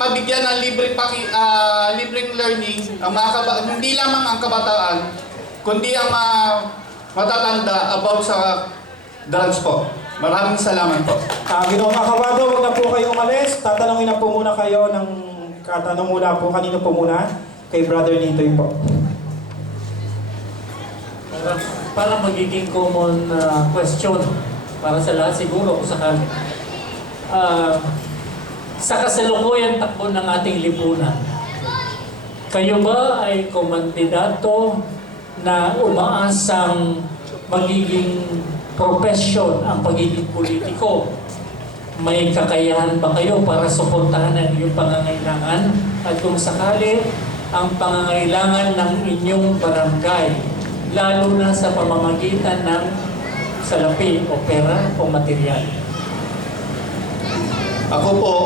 mabigyan ng libreng learning ang hindi lamang ang kabataan, kundi ang matatanda about sa drugs po. Maraming salamat po. Ginoong Acabado, huwag na po kayo umalis. Tatanungin na po muna kayo ng katanong muna po. Kanino po muna? Kay Brother Nitoy po. Para magiging common question para sa lahat siguro kung sakali. Sa kasalukuyan takbo ng ating lipunan, kayo ba ay komandidato na umaasang magiging profession ang pagiging politiko? May kakayahan ba kayo para suportahan ang inyong pangangailangan? At kung sakali, ang pangangailangan ng inyong barangay, lalo na sa pamamagitan ng salapi o pera o material. Ako po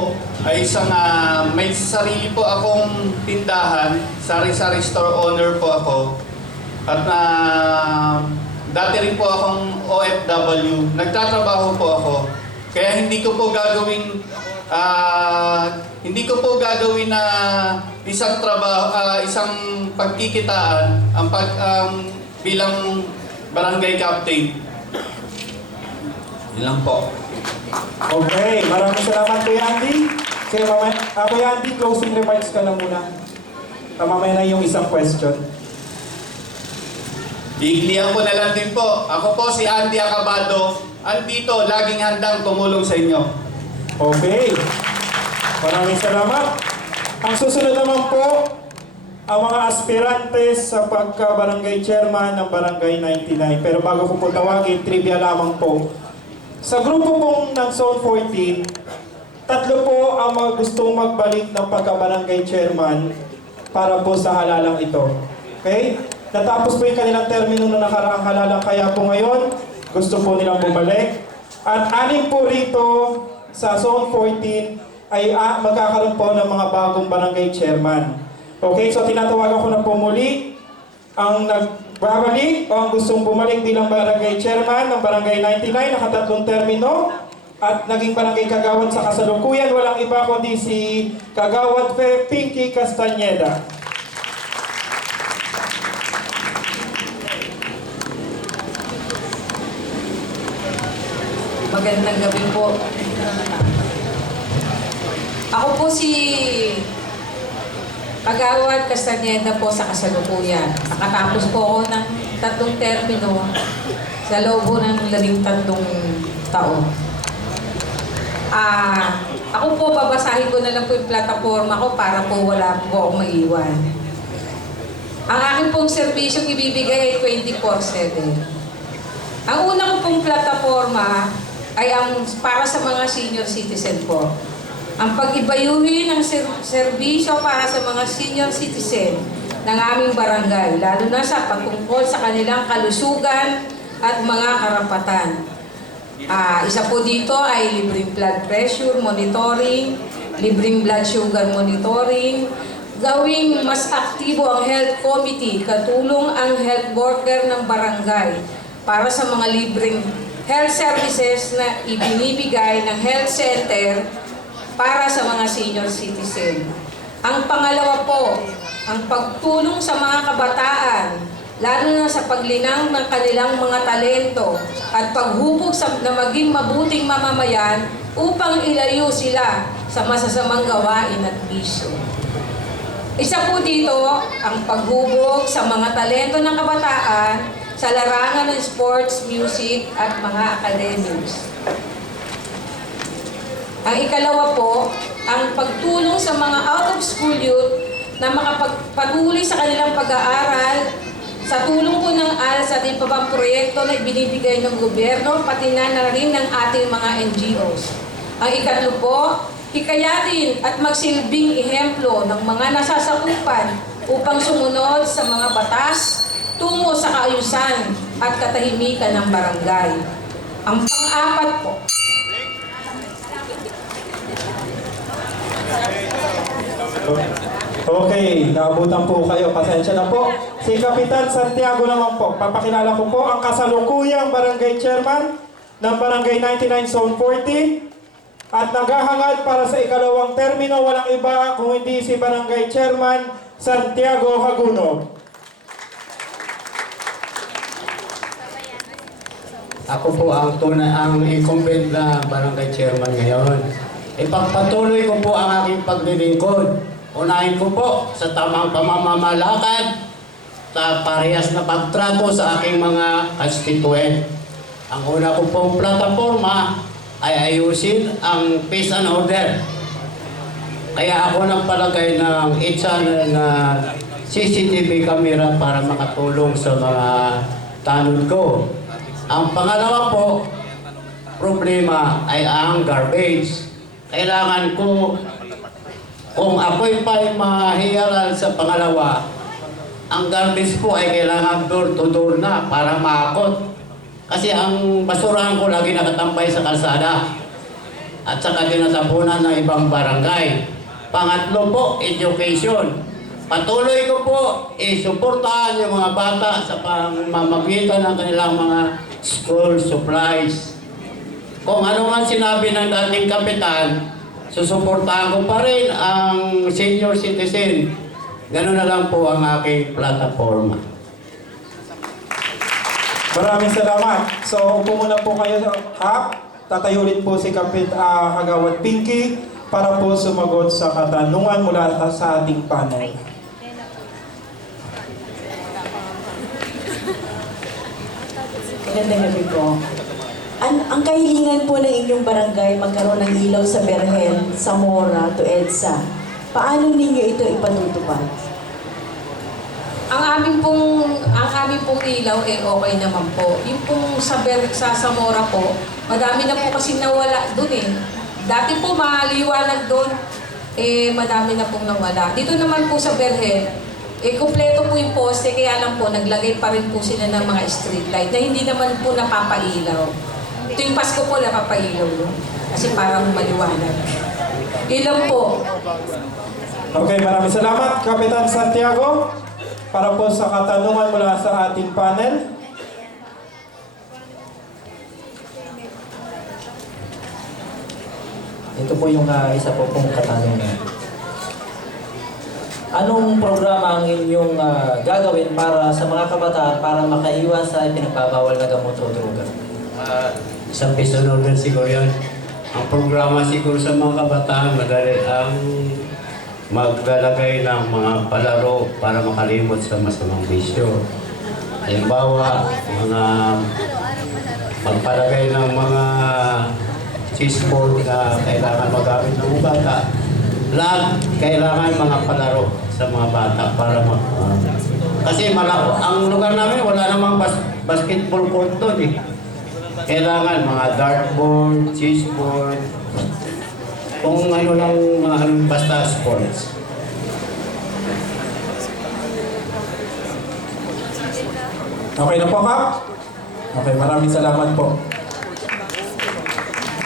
ay isang may sarili po akong tindahan, sari-sari store owner po ako. At dati rin po akong OFW, nagtatrabaho po ako. Kaya hindi ko po gagawin na isang trabaho, isang pagkikitaan bilang barangay captain. Yun lang po. Okay, maraming salamat Kuya Andy. Kuya Andy, closing remarks ka lang muna. Mamaya na yung isang question. Iiklihan ko na lang din po. Ako po si Andy Acabado. Andito, laging handang tumulong sa inyo. Okay. Maraming salamat. Ang susunod naman po, ang mga aspirantes sa pagka-barangay chairman ng Barangay 99. Pero bago ko po tawagin, trivia lamang po. Sa grupo pong ng Zone 14, tatlo po ang gustong magbalik ng pagka-barangay chairman para po sa halalang ito. Okay? Natapos po yung kanilang termino na nakaraang halalang, kaya po ngayon, gusto po nilang bumalik. At anim po rito sa Zone 14 ay magkakaroon po ng mga bagong barangay chairman. Okay, so tinatawagan ko na po muli ang nagbabalik o ang gustong bumalik bilang barangay chairman ng Barangay 99, nakatatlong termino, at naging barangay kagawad sa kasalukuyan. Walang iba kundi si Kagawad Pinky Castañeda. Magandang gabi po. Ako po si Kagawad Castañeda po sa kasalukuyan. Nakatapos po ako ng 3 termino sa loob ng 13 taon. Ako po, babasahin ko na lang po yung plataforma ko para po wala po akong maiwan. Ang akin pong serbisyong ibibigay ay 24/7. Ang una ko pong plataforma ay ang para sa mga senior citizen po. Ang pag-ibayuhin ng serbisyo para sa mga senior citizen ng aming barangay, lalo na sa pagtungkol sa kanilang kalusugan at mga karapatan. Isa po dito ay libreng blood pressure monitoring, libreng blood sugar monitoring, gawing mas aktibo ang health committee, katulong ang health worker ng barangay para sa mga libreng health services na ibinibigay ng health center para sa mga senior citizen. Ang pangalawa po, ang pagtulong sa mga kabataan, lalo na sa paglinang ng kanilang mga talento at paghubog na maging mabuting mamamayan upang ilayo sila sa masasamang gawain at bisyo. Isa po dito, ang paghubog sa mga talento ng kabataan sa larangan ng sports, music at mga academics. Ang ikalawa po, ang pagtulong sa mga out-of-school youth na makapagpatuloy sa kanilang pag-aaral sa tulong po ng ALS at iba pang proyekto na ibinibigay ng gobyerno, pati na rin ng ating mga NGOs. Ang ikatlo po, hikayatin at magsilbing ehemplo ng mga nasasakupan upang sumunod sa mga batas tungo sa kaayusan at katahimikan ng barangay. Ang pang-apat po, Okay, naabutan po kayo. Pasensya na po. Si Kapitan Santiago naman po. Papakilala ko po ang kasalukuyang barangay chairman ng Barangay 99 Zone 40. at naghahangad para sa ikalawang termino, walang iba kung hindi si Barangay Chairman Santiago Hagunog. Ako po ang incumbent na barangay chairman ngayon. Ipagpatuloy ko po ang aking paglilingkod. Unahin ko po sa tamang pamamamalakad sa parehas na pagtrato sa aking mga constituent. Ang una ko pong plataforma ay ayusin ang peace and order. Kaya ako nagpalagay ng 8 channel na CCTV camera para makatulong sa mga tanod ko. Ang pangalawa po, problema ay ang garbage. Kailangan ko, kung ako'y pa'y mahiyaran sa pangalawa, ang garbage po ay kailangan door to door na para maakot. Kasi ang basurahan ko lagi nakatambay sa kalsada at saka tinatapunan ng ibang barangay. Pangatlo po, education. Patuloy ko po isuportahan yung mga bata sa pamamagitan ng kanilang mga school supplies. Kung ano man sinabi ng dating kapitan, susuportahan ko pa rin ang senior citizen. Ganun na lang po ang aking plataforma. Maraming salamat. So, upo muna po kayo ha. Tatayo rin po si Kapit Hagawad Pinky para po sumagot sa katanungan mula sa ating panel. Magandang gabi po. Ang kahilingan po ng inyong barangay magkaroon ng ilaw sa Berhen, Zamora to EDSA. Paano ninyo ito ipatutupad? Ang aming pong ilaw okay naman po. Yung pong sa Zamora po, madami na po kasi nawala doon eh. Dati po maliwanag doon, madami na pong nawala. Dito naman po sa Berhen, kumpleto po yung poste, kaya lang po, naglagay pa rin po sila ng mga street light na hindi naman po napapailaw. Ito yung Pasko po, napapailaw yun. Kasi parang maliwanag. Ilan po? Okay, maraming salamat, Kapitan Santiago. Para po sa katanungan mula sa ating panel. Ito po yung isa po pong katanungan. Anong programa ang inyong gagawin para sa mga kabataan para makaiwas sa pinagbabawal na gamot o droga? Sa peace and order siguro yun. Ang programa siguro sa mga kabataan, madali ang maglalagay ng mga palaro para makalimot sa masamang bisyo. Halimbawa, magpalagay ng mga chessboard na kailangan magamit ng mga bata. Lahat kailangan mga palaro sa mga bata para kasi ang lugar namin wala namang basketball court doon eh. Kailangan mga dartboard, chessboard, kung ano lang basta sports. Okay na po, Kap? Okay, maraming salamat po.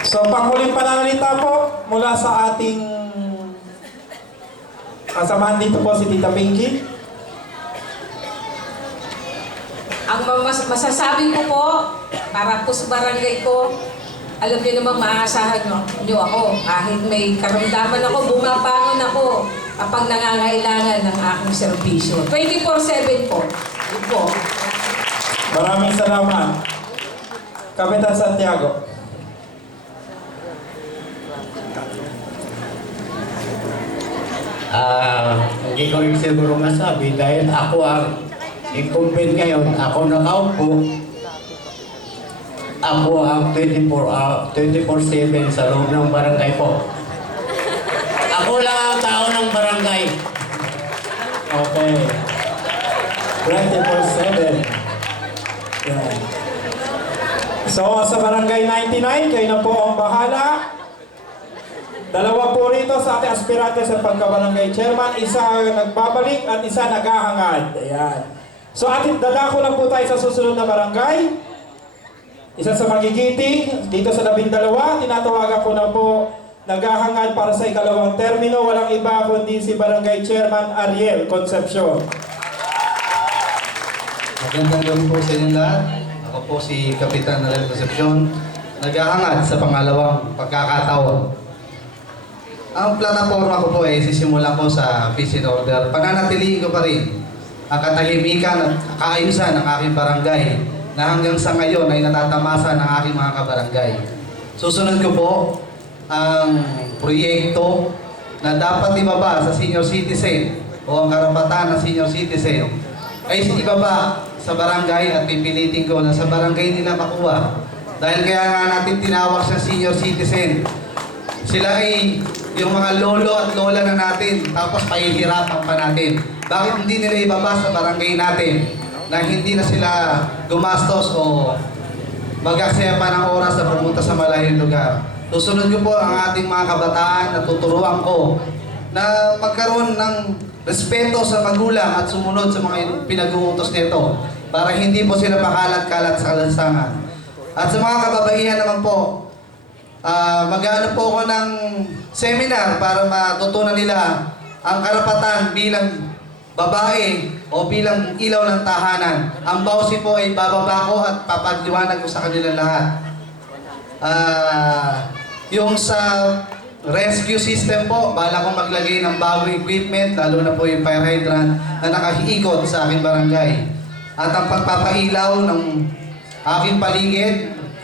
So, panghuling pananalita po mula sa ating kasamahan dito po si Tita Pinky. Ang masasabi ko po, para po sa barangay ko, alam niyo namang maaasahan niyo ako. Kahit may karamdaman ako, bumabangon ako kapag nangangailangan ng aking serbisyo. 24/7 po. Yun po. Maraming salamat. Kapitan Santiago. Hindi ko rin siguro masabi dahil ako ang incumbent ngayon, ako nakaupo, ako ang 24/7 sa loob ng barangay po. Ako lang ang tao ng barangay. Okay. 24/7. Yan. So, sa Barangay 99, kayo na po ang bahala. Dalawa po rito sa ating aspirante sa pagkabarangay chairman. Isa nagbabalik at isa naghahangad. Ayan. So, dadako lang po tayo sa susunod na barangay. Isa sa Magigiting, dito sa 12, tinatawagan ko na po naghahangad para sa ikalawang termino. Walang iba kundi si Barangay Chairman Ariel Concepcion. Magandang gabi po sa inyo lahat. Ako po si Kapitan Ariel Concepcion, naghahangad sa pangalawang pagkakataon Ang plataforma ko po ay sisimulan ko sa peace and order. Pananatilihin ko pa rin ang katahimikan at kaayusan ng aking barangay na hanggang sa ngayon ay natatamasa ng aking mga kabarangay. Susunod ko po ang proyekto na dapat ibaba sa senior citizen o ang karapatan ng senior citizen ay ibaba sa barangay at pipilitin ko na sa barangay nila makuha. Dahil kaya nga natin tinawag sa senior citizen. Sila ay yung mga lolo at lola na natin, tapos pahihirapan pa natin. Bakit hindi nila ibaba sa barangay natin na hindi na sila gumastos o mag-aksaya pa ng oras na pumunta sa malayong lugar? Susunod ko po ang ating mga kabataan na tuturuan ko na magkaroon ng respeto sa magulang at sumunod sa mga pinag-uutos nito para hindi po sila pakalat-kalat sa kalansangan. At sa mga kababaihan naman po, mag-ano po ako ng seminar para matutunan nila ang karapatan bilang babae o bilang ilaw ng tahanan. Ang bawsi po ay bababa ko at papaliwanag ko sa kanilang lahat. Yung sa rescue system po, bala kong maglagay ng bagong equipment, lalo na po yung fire hydrant na nakahiikot sa aking barangay. At ang pagpapailaw ng aking paligid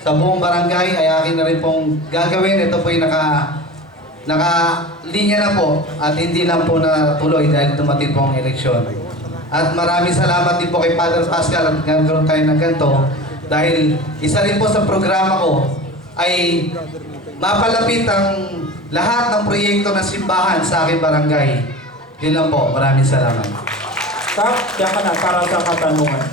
sa buong barangay ay akin na rin pong gagawin. Ito po yung naka-linya na po at hindi lang po natuloy dahil dumating po ang eleksyon. At maraming salamat din po kay Father Pascal at gagawin tayo ng ganito dahil isa rin po sa programa ko ay mapalapit ang lahat ng proyekto ng simbahan sa aking barangay. Yun lang po. Maraming salamat. Kap, diyan ka na para sa katanungan.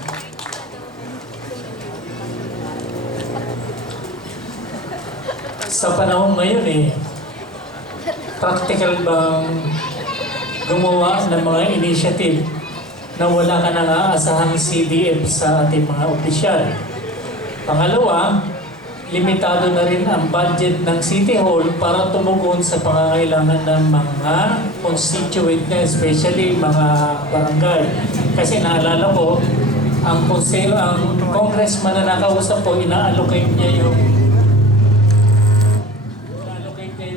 Sa panahon ngayon practical bang gumawa ng mga initiative na wala ka nang aasahang CDF sa ating mga opisyal? Pangalawa, limitado na rin ang budget ng City Hall para tumugon sa pangangailangan ng mga constituent na, especially mga barangay. Kasi naalala ko, ang congressman na nakausap ko, ina-allocate niya yung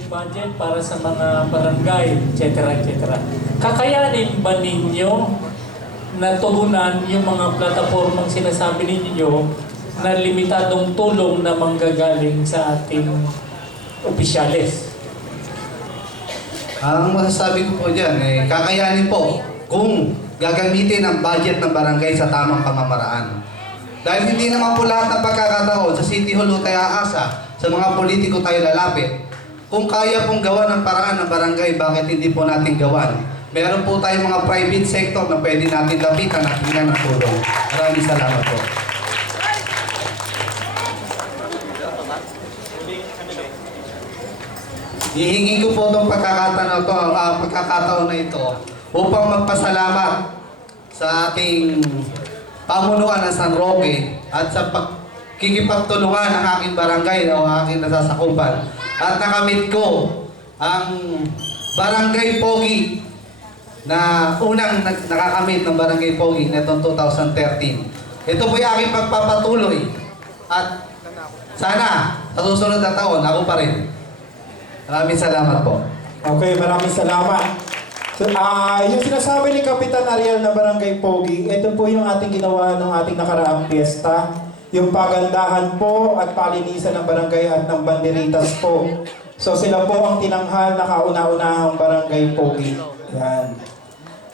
budget para sa mga barangay, etc. etc. Kakayanin ba ninyo na tugunan yung mga platapormang sinasabi ninyo na limitadong tulong na manggagaling sa ating opisyales? Ang masasabi ko po dyan, kakayanin po kung gagamitin ang budget ng barangay sa tamang pamamaraan. Dahil hindi naman po lahat ng pagkakataon sa City Hall tayo aasa, sa mga politiko tayo lalapit. Kung kaya pong gawa ng paraan ng barangay, bakit hindi po natin gawan? Meron po tayong mga private sector na pwede natin lapitan at hingan ng tulong. Maraming salamat po. Hihingi ko po itong pagkakataon na ito upang magpasalamat sa ating pamunuan ng San Roque at sa pagkikipagtulungan ng aking barangay o aking nasasakupan. At nakamit ko ang Barangay Pogi na unang nakakamit ng Barangay Pogi netong 2013. Ito po yung aking pagpapatuloy at sana sa susunod na taon ako pa rin. Maraming salamat po. Okay, maraming salamat. So, yung sinasabi ni Kapitan Ariel na Barangay Pogi, ito po yung ating ginawa ng ating nakaraang piyesta. Yung pagandahan po at palinisan ng barangay at ng banderitas po. So sila po ang tinanghal na kauna-unahang Barangay Pogi. Yan.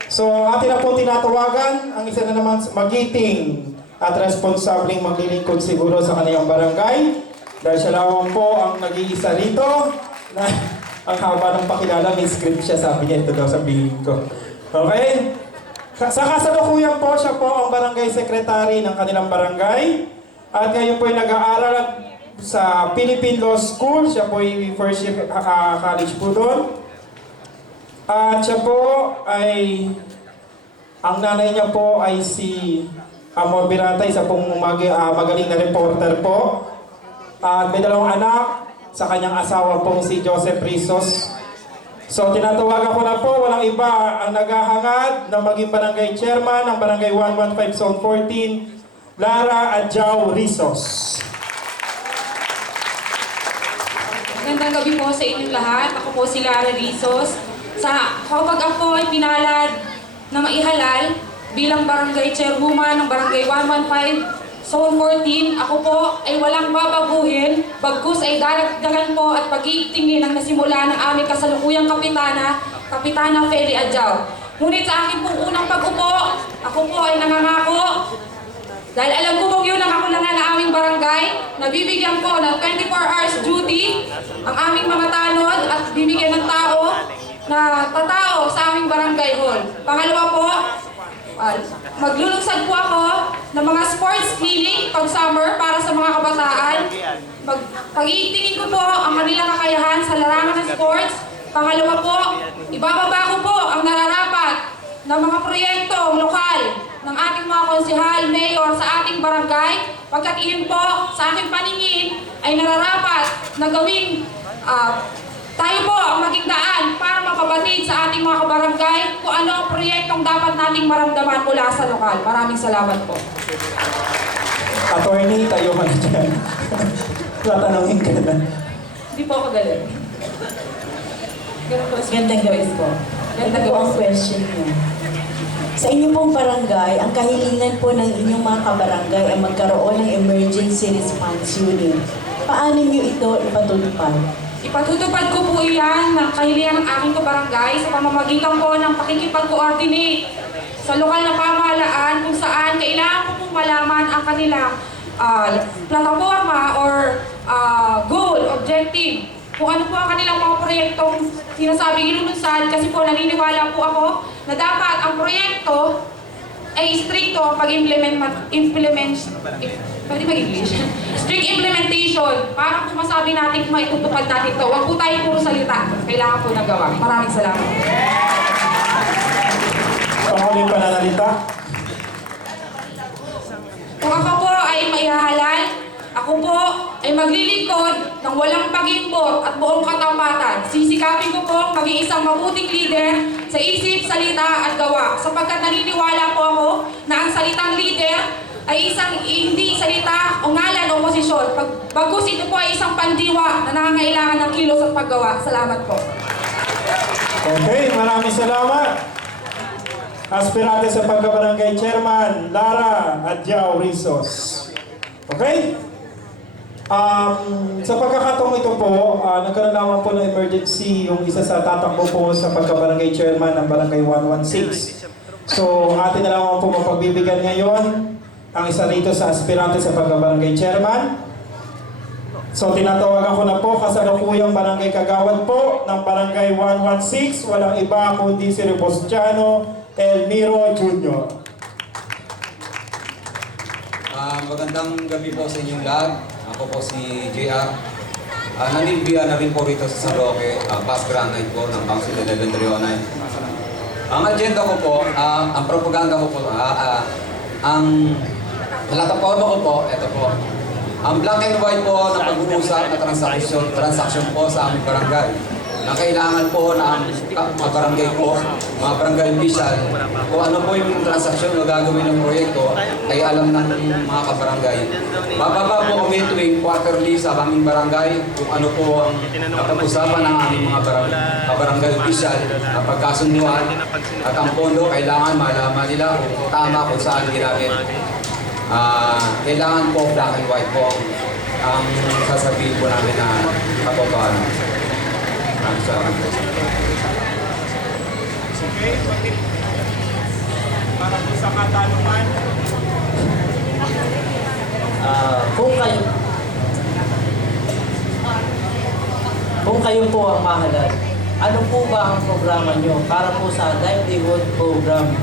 So atin na po tinatawagan ang isa na naman magiting at responsableng maglilingkod siguro sa kanilang barangay. Dahil siya lamang po ang nag-iisa rito na ang haba ng pakilala, may script siya, sabi niya, ito daw sabihin ko. Okay? Sa kasalukuyan po, siya po ang barangay secretary ng kanilang barangay. At ngayon po ay nag-aaral sa Philippine Law School. Siya po ay first year college po doon. At siya po ay, ang nanay niya po ay si Amor Birata, isa pong magaling na reporter po. At may dalawang anak sa kanyang asawa pong si Joseph Rizos. So tinatawagan ko na po, walang iba ang naghahangad na maging barangay chairman ng Barangay 115 Zone 14, Lara Adjao Rizos. Magandang gabi po sa inyong lahat. Ako po si Lara Rizos. Kapag ako ay pinalad na maihalal bilang barangay chairwoman ng barangay 115 Zone 14, ako po ay walang babaguhin, bagkus ay daragdagan po at pag-itingin ang nasimula ng aming kasalukuyang Kapitana Feli Adjao. Ngunit sa akin pong unang pag-upo, ako po ay nangangako, dahil alam ko po yun ang kakulangan ng aming barangay, nabibigyan ko ng 24 hours duty ang aming mga tanod at bibigyan ng tao na tatao sa aming barangay hall. Pangalawa po, maglulunsad po ako ng mga sports clinic pag summer para sa mga kabataan. Pag-iitingin ko po ang kanilang kakayahan sa larangan ng sports. Pangalawa po, ibababa ko po ang nararapat ng mga proyektong lokal ng ating mga konsehal, mayor sa ating barangay. Pagkat iyon po sa aking paningin ay nararapat na gawing tayo po ang maging daan para mapabatid sa ating mga kabarangay kung ano ang proyektong dapat nating maramdaman mula sa lokal. Maraming salamat po. Attorney, tayo ka na dyan. Tatanungin ka na. Hindi po ako galing. Ganun po. Gandang gabi po. Ganda po ang question niyo. Sa inyong pong barangay, ang kahilingan po ng inyong mga kabarangay ay magkaroon ng emergency response unit. Paano niyo ito ipatutupad? Ipatutupad ko po iyan ng kahilingan ng aking kabarangay sa pamamagitan po ng pakikipag-coordinate sa lokal na pamahalaan kung saan kailangan ko pong malaman ang kanilang plataforma or goal, objective. Kung ano po ang kanilang mga proyektong sinasabing ilulunsad, kasi po naniniwala po ako na dapat ang proyekto ay stricto ang pwede mag-English? Strict implementation para po masabi natin kung maitutupad natin ito. Huwag po tayo puro salita. Kailangan po nagawa. Maraming salamat. Panguling pananalita. Kung ako po ay maihahalal, ako po ay maglilingkod ng walang pagimbot at buong katapatan. Sisikapin ko po maging isang mabuting leader sa isip, salita at gawa. Sapagkat naniniwala po ako na ang salitang leader ay isang hindi salita o ngalan o posisyon. Bagus ito po ay isang pandiwa na nangangailangan ng kilos at paggawa. Salamat po. Okay, maraming salamat. Aspirante sa pagkabarangay chairman, Lara Adjao Rizos. Okay? Sa pagkakataong ito po, nagkaroon naman po ng emergency yung isa sa tatakbo po sa pagkabarangay chairman ng barangay 116. So, atin na lang po mapagbibigyan ngayon ang isa rito sa aspirante sa pagkabarangay chairman. So, tinatawagan ko na po kasalukuyang barangay kagawad po ng barangay 116. Walang iba kundi si Repostiano Elmiro Jr. Magandang gabi po sa inyong lahat. Ako po si JR. Nanilbihan na rin po rito sa San Roque, past grand night po ng Council 11-309. Ang agenda ko po, ang propaganda ko po, ang plataforma ko po, ito po. Ang black and white po na pag-uusap na transaction po sa aming barangay. Na kailangan po na mga barangay po, mga barangay official, kung ano po yung transaksyon o gagawin ng proyekto, ay alam ng mga kabarangay. Bababa po kami tuwing quarterly sa aming barangay kung ano po ang napag-usapan ng aming mga barangay official na pagkasunduan at ang pondo kailangan malaman nila kung tama kung saan ginamit. Kailangan po black and white po ang sasabihin po namin na katotohanan. Okay, para po sa katanungan. Kung kayo po ang mahalal, ano po ba ang programa nyo para po sa livelihood program?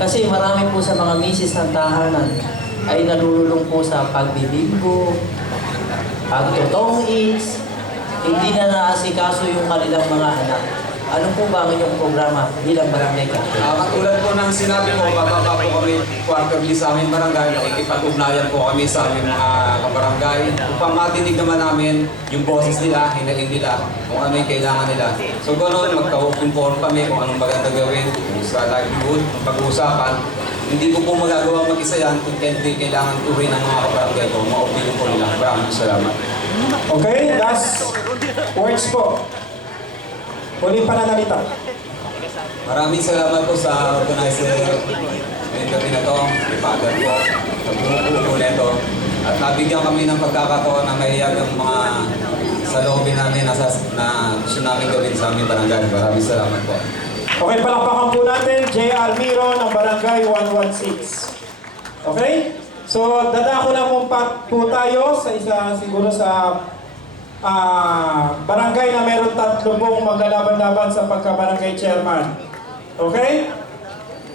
Kasi marami po sa mga misis ng tahanan ay nalululong po sa pagbibinggo, pagtutongis, hindi na naasikaso yung kanilang mga anak. Ano po ba ang inyong programa bilang barangay captain? Katulad po ng sinabi ko, bababa po kami quarterly sa aming barangay, nakikipag-ugnayan po kami sa aming mga kabarangay upang matinig naman namin yung boses nila, hinahin nila, kung ano yung kailangan nila. So ganoon, magka-inform kami kung anong maganda gawin sa livelihood, pag-uusapan. Hindi ko po magagawa mag-isa yan kung kailangan turin ng mga kabarangay ko, mga opinion po nila. Maraming salamat. Okay, last Words po. Huling pananalita. Maraming salamat po sa organizer ngayong gabi na to, kay Father po, pagbubuo po nito. At nabigyan kami ng pagkakataon na mahiyag ang mga sa loobin namin na gusto namin gawin sa aming barangay. Maraming salamat po. Okay, palakpakan po natin J. Almiro ng Barangay 116. Okay? So, dadako na po tayo sa isa siguro sa barangay na meron 3 pong maglalaban-laban sa pagka-barangay chairman. Okay?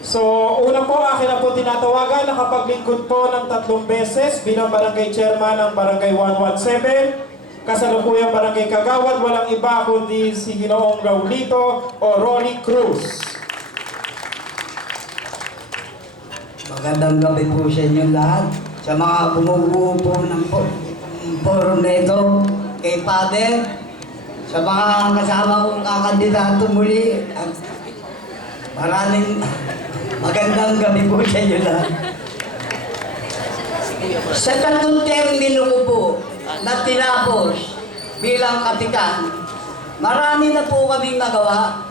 So, una po, akin na po tinatawagan, nakapaglingkod po ng 3 beses bilang barangay chairman ng Barangay 117. Kasalukuyang barangay Kagawad, walang iba kundi si Ginoong Raulito o Rolly Cruz. Magandang gabi po sa inyo lahat. Sa mga bumubuo po ng forum na ito, kay Father, sa mga kasama kong kakandidato muli, at maraming magandang gabi po sa inyo lahat. Sa 3 termino ko po na tinapos bilang kapitan, marami na po kaming nagawa.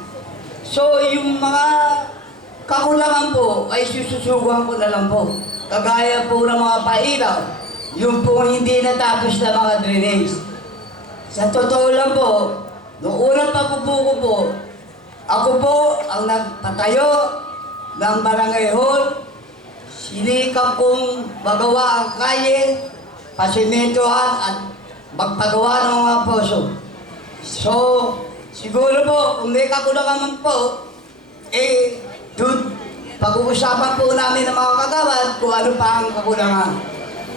So yung mga kakulangan po ay sususuguhan ko na lang po. Kagaya po ng mga pailaw, yung po hindi natapos na mga drainage. Sa totoo lang po, noong unang pagpupo ko po, ako po ang nagpatayo ng barangay hall. Sinikap kong magawa ang kalye, pasimentohan at magpagawa ng mga poso. So, siguro po, kung may kakulangan man po, pag-uusapan po namin ng mga kagawad kung ano pa ang kakulangan.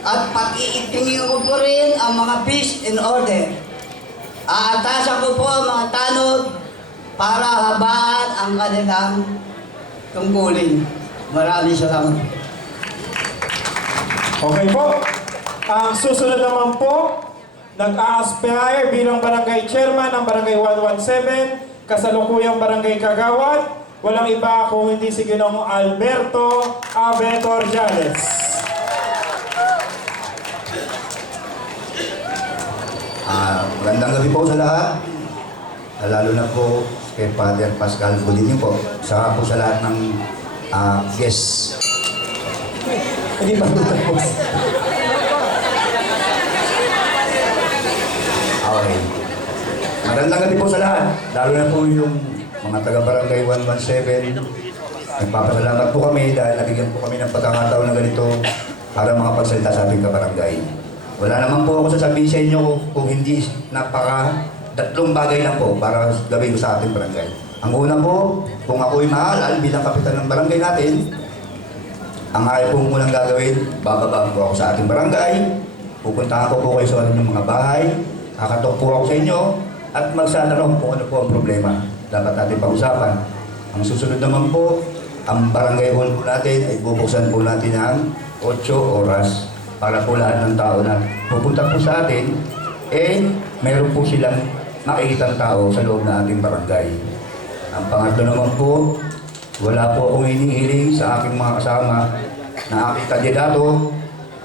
At pag-iitingin ko po rin ang mga peace and order. Aatasan ko po ang mga tanod para habaan ang kanilang tungkulin. Maraming salamat. Okay po. Ang susunod naman po, nag-a-aspire bilang barangay chairman ng Barangay 117, kasalukuyang barangay Kagawad, walang iba kung hindi si Ginoong Alberto Abeto Orjales. Magandang gabi po sa lahat. Lalo na po kay Father Pascal Godinho po. Saka po sa lahat ng guests. Hindi pa tapos. Okay. Magandang gabi po sa lahat. Lalo na po yung mga taga-barangay 117. Nagpapasalamat po kami dahil nabigyan po kami ng pagkakataon na ganito para makapagsalita sa ating kabarangay. Wala naman po ako sasabihin sa inyo kung hindi tatlong bagay lang po para gawin ko sa ating barangay. Ang una po, kung ako'y mahalal bilang kapitan ng barangay natin, ang ayaw po munang gagawin, bababa po ako sa ating barangay, pupuntahan ko po kayo sa inyong mga bahay, kakatok po ako sa inyo, at magsatanong kung ano po ang problema dapat natin pag-usapan. Ang susunod naman po, ang barangay hall po natin ay bubuksan po natin ng 8 oras para po lahat ng tao na pupunta po sa atin, meron po silang makikitang tao sa loob ng ating barangay. Ang pangatlo naman po, wala po akong hinihiling sa aking mga kasama na aking kandidato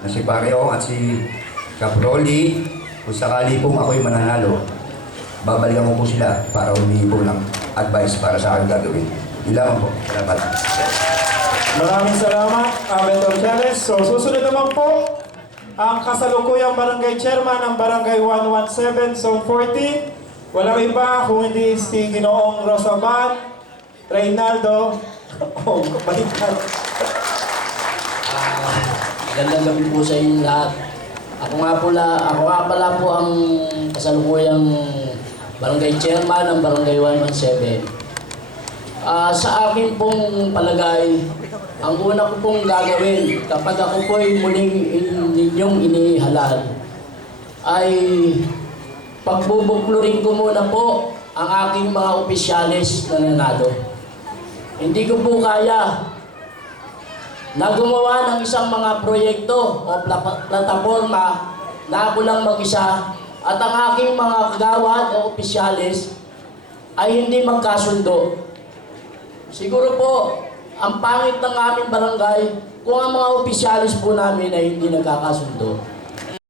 na si Pareong at si Caproli. Kung sakali pong ako'y mananalo, babalikan ko po sila para humingi po ng advice para sa aking gagawin. Yun lamang po. Salamat. Maraming salamat, Abeto Orjales. So, susunod naman po, ang kasalukuyang barangay chairman ng Barangay 117, Zone 14. Walang iba kung hindi si Ginoong Rosaban Reynaldo. Oh, baliktad. Magandang gabi po sa inyo lahat. Ako nga pala po ang kasalukuyang barangay chairman ng Barangay 117. Sa akin pong palagay, ang una ko pong gagawin kapag ako po'y muling ninyong inihalal ay pagbubuklurin ko muna po ang aking mga opisyalis na nanalo. Hindi ko po kaya na gumawa ng isang mga proyekto o plataforma na ako lang mag-isa at ang aking mga kagawad o opisyalis ay hindi magkasundo. Siguro po, ang pangit ng aming barangay kung ang mga opisyalis po namin ay hindi nagkakasundo.